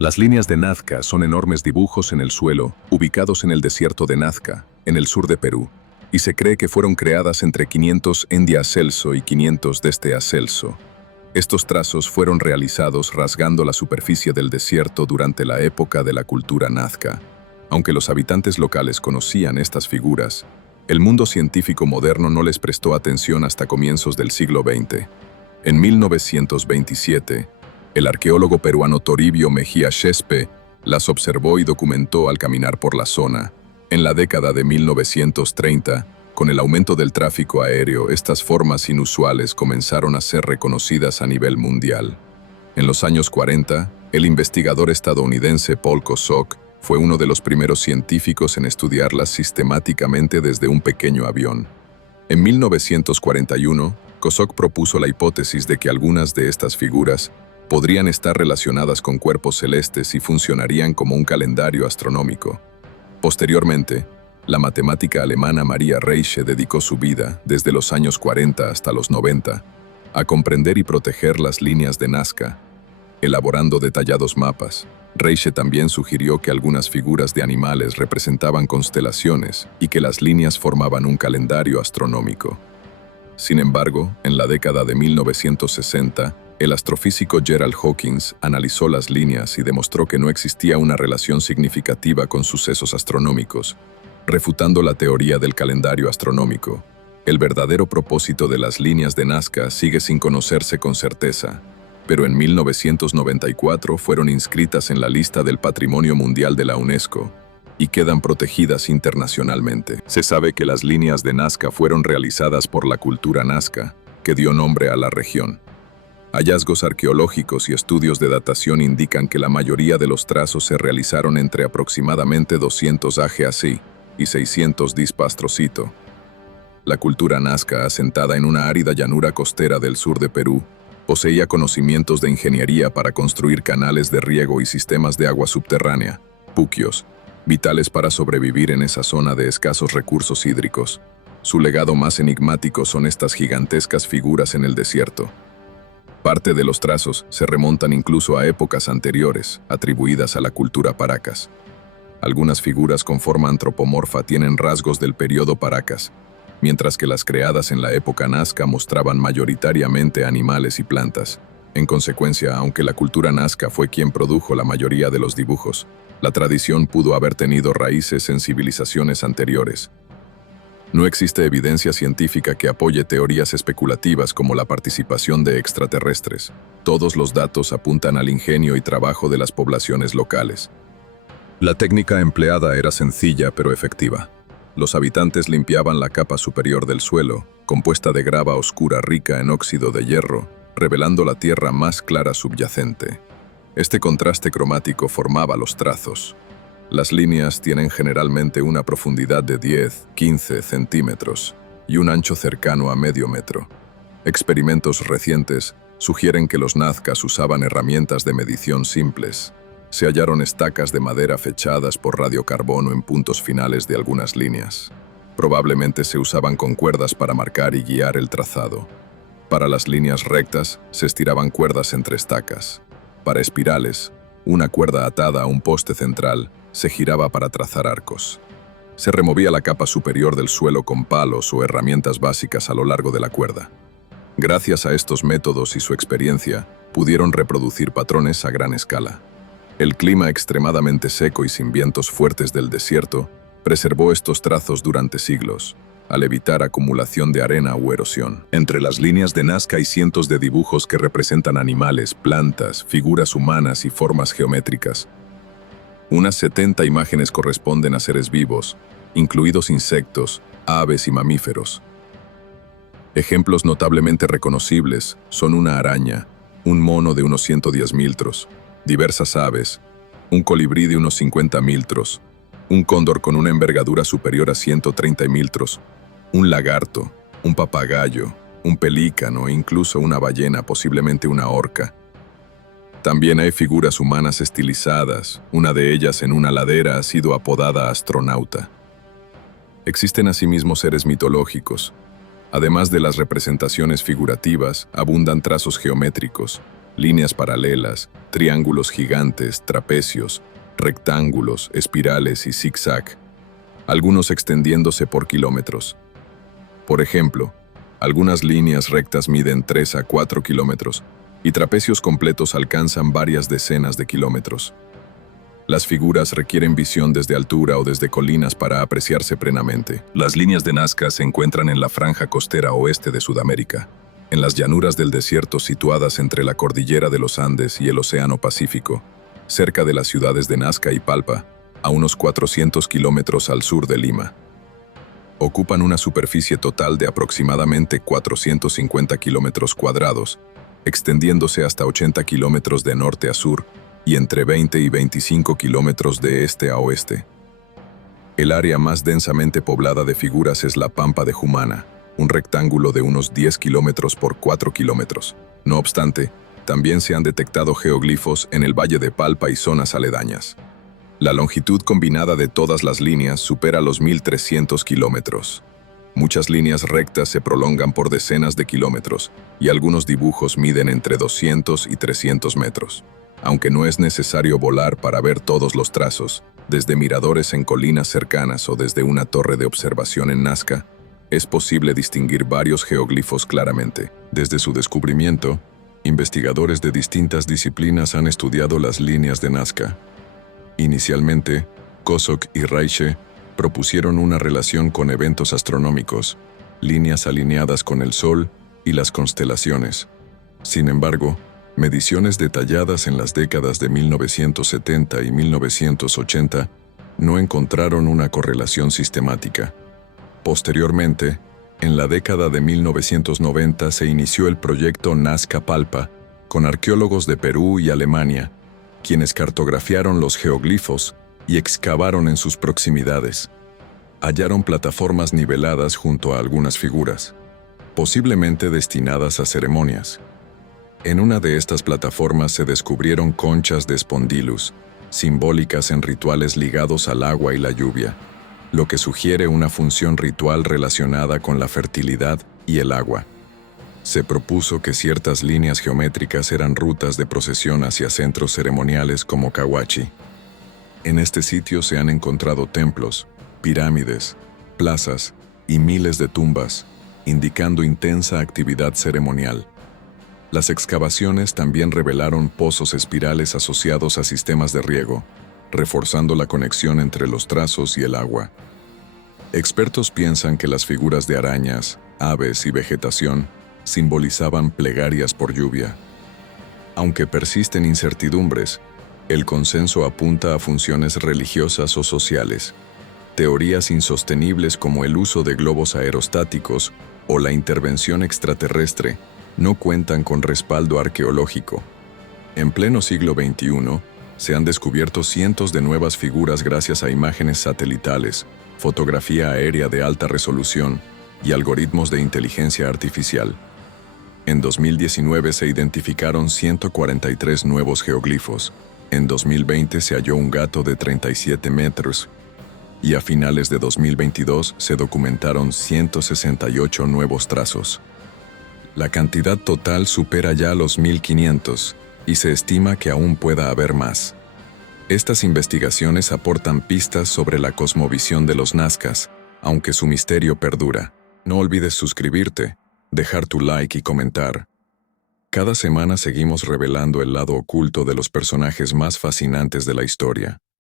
Las líneas de Nazca son enormes dibujos en el suelo, ubicados en el desierto de Nazca, en el sur de Perú, y se cree que fueron creadas entre 500 N.D. a. Celso y 500 d. a. Celso. Estos trazos fueron realizados rasgando la superficie del desierto durante la época de la cultura Nazca. Aunque los habitantes locales conocían estas figuras, el mundo científico moderno no les prestó atención hasta comienzos del siglo XX. En 1927, el arqueólogo peruano Toribio Mejía Shespe las observó y documentó al caminar por la zona. En la década de 1930, con el aumento del tráfico aéreo, estas formas inusuales comenzaron a ser reconocidas a nivel mundial. En los años 40, el investigador estadounidense Paul Kosok fue uno de los primeros científicos en estudiarlas sistemáticamente desde un pequeño avión. En 1941, Kosok propuso la hipótesis de que algunas de estas figuras podrían estar relacionadas con cuerpos celestes y funcionarían como un calendario astronómico. Posteriormente, la matemática alemana Maria Reiche dedicó su vida, desde los años 40 hasta los 90, a comprender y proteger las líneas de Nazca, elaborando detallados mapas. Reiche también sugirió que algunas figuras de animales representaban constelaciones y que las líneas formaban un calendario astronómico. Sin embargo, en la década de 1960, el astrofísico Gerald Hawkins analizó las líneas y demostró que no existía una relación significativa con sucesos astronómicos, refutando la teoría del calendario astronómico. El verdadero propósito de las líneas de Nazca sigue sin conocerse con certeza, pero en 1994 fueron inscritas en la lista del Patrimonio Mundial de la UNESCO y quedan protegidas internacionalmente. Se sabe que las líneas de Nazca fueron realizadas por la cultura Nazca, que dio nombre a la región. Hallazgos arqueológicos y estudios de datación indican que la mayoría de los trazos se realizaron entre aproximadamente 200 AG y 600 Dispastrocito. La cultura Nazca, asentada en una árida llanura costera del sur de Perú, poseía conocimientos de ingeniería para construir canales de riego y sistemas de agua subterránea, puquios, vitales para sobrevivir en esa zona de escasos recursos hídricos. Su legado más enigmático son estas gigantescas figuras en el desierto. Parte de los trazos se remontan incluso a épocas anteriores, atribuidas a la cultura Paracas. Algunas figuras con forma antropomorfa tienen rasgos del periodo Paracas, mientras que las creadas en la época Nazca mostraban mayoritariamente animales y plantas. En consecuencia, aunque la cultura Nazca fue quien produjo la mayoría de los dibujos, la tradición pudo haber tenido raíces en civilizaciones anteriores. No existe evidencia científica que apoye teorías especulativas como la participación de extraterrestres. Todos los datos apuntan al ingenio y trabajo de las poblaciones locales. La técnica empleada era sencilla pero efectiva. Los habitantes limpiaban la capa superior del suelo, compuesta de grava oscura rica en óxido de hierro, revelando la tierra más clara subyacente. Este contraste cromático formaba los trazos. Las líneas tienen generalmente una profundidad de 10-15 centímetros y un ancho cercano a medio metro. Experimentos recientes sugieren que los nazcas usaban herramientas de medición simples. Se hallaron estacas de madera fechadas por radiocarbono en puntos finales de algunas líneas. Probablemente se usaban con cuerdas para marcar y guiar el trazado. Para las líneas rectas se estiraban cuerdas entre estacas. Para espirales, una cuerda atada a un poste central se giraba para trazar arcos. Se removía la capa superior del suelo con palos o herramientas básicas a lo largo de la cuerda. Gracias a estos métodos y su experiencia, pudieron reproducir patrones a gran escala. El clima extremadamente seco y sin vientos fuertes del desierto preservó estos trazos durante siglos, al evitar acumulación de arena u erosión. Entre las líneas de Nazca hay cientos de dibujos que representan animales, plantas, figuras humanas y formas geométricas. Unas 70 imágenes corresponden a seres vivos, incluidos insectos, aves y mamíferos. Ejemplos notablemente reconocibles son una araña, un mono de unos 110 miltros, diversas aves, un colibrí de unos 50 miltros, un cóndor con una envergadura superior a 130 miltros, un lagarto, un papagayo, un pelícano e incluso una ballena, posiblemente una orca. También hay figuras humanas estilizadas, una de ellas en una ladera ha sido apodada astronauta. Existen asimismo seres mitológicos. Además de las representaciones figurativas, abundan trazos geométricos, líneas paralelas, triángulos gigantes, trapecios, rectángulos, espirales y zigzag, algunos extendiéndose por kilómetros. Por ejemplo, algunas líneas rectas miden 3 a 4 kilómetros y trapecios completos alcanzan varias decenas de kilómetros. Las figuras requieren visión desde altura o desde colinas para apreciarse plenamente. Las líneas de Nazca se encuentran en la franja costera oeste de Sudamérica, en las llanuras del desierto situadas entre la cordillera de los Andes y el Océano Pacífico, cerca de las ciudades de Nazca y Palpa, a unos 400 kilómetros al sur de Lima. Ocupan una superficie total de aproximadamente 450 kilómetros cuadrados, extendiéndose hasta 80 kilómetros de norte a sur y entre 20 y 25 kilómetros de este a oeste. El área más densamente poblada de figuras es la Pampa de Jumana, un rectángulo de unos 10 kilómetros por 4 kilómetros. No obstante, también se han detectado geoglifos en el Valle de Palpa y zonas aledañas. La longitud combinada de todas las líneas supera los 1.300 kilómetros. Muchas líneas rectas se prolongan por decenas de kilómetros y algunos dibujos miden entre 200 y 300 metros. Aunque no es necesario volar para ver todos los trazos, desde miradores en colinas cercanas o desde una torre de observación en Nazca, es posible distinguir varios geoglifos claramente. Desde su descubrimiento, investigadores de distintas disciplinas han estudiado las líneas de Nazca. Inicialmente, Kosok y Reiche propusieron una relación con eventos astronómicos, líneas alineadas con el Sol y las constelaciones. Sin embargo, mediciones detalladas en las décadas de 1970 y 1980 no encontraron una correlación sistemática. Posteriormente, en la década de 1990 se inició el proyecto Nazca-Palpa, con arqueólogos de Perú y Alemania, quienes cartografiaron los geoglifos y excavaron en sus proximidades. Hallaron plataformas niveladas junto a algunas figuras, posiblemente destinadas a ceremonias. En una de estas plataformas se descubrieron conchas de Spondylus, simbólicas en rituales ligados al agua y la lluvia, lo que sugiere una función ritual relacionada con la fertilidad y el agua. Se propuso que ciertas líneas geométricas eran rutas de procesión hacia centros ceremoniales como Cahuachi. En este sitio se han encontrado templos, pirámides, plazas y miles de tumbas, indicando intensa actividad ceremonial. Las excavaciones también revelaron pozos espirales asociados a sistemas de riego, reforzando la conexión entre los trazos y el agua. Expertos piensan que las figuras de arañas, aves y vegetación simbolizaban plegarias por lluvia. Aunque persisten incertidumbres, el consenso apunta a funciones religiosas o sociales. Teorías insostenibles como el uso de globos aerostáticos o la intervención extraterrestre no cuentan con respaldo arqueológico. En pleno siglo XXI, se han descubierto cientos de nuevas figuras gracias a imágenes satelitales, fotografía aérea de alta resolución y algoritmos de inteligencia artificial. En 2019 se identificaron 143 nuevos geoglifos. En 2020 se halló un gato de 37 metros y a finales de 2022 se documentaron 168 nuevos trazos. La cantidad total supera ya los 1.500 y se estima que aún pueda haber más. Estas investigaciones aportan pistas sobre la cosmovisión de los nazcas, aunque su misterio perdura. No olvides suscribirte, dejar tu like y comentar. Cada semana seguimos revelando el lado oculto de los personajes más fascinantes de la historia.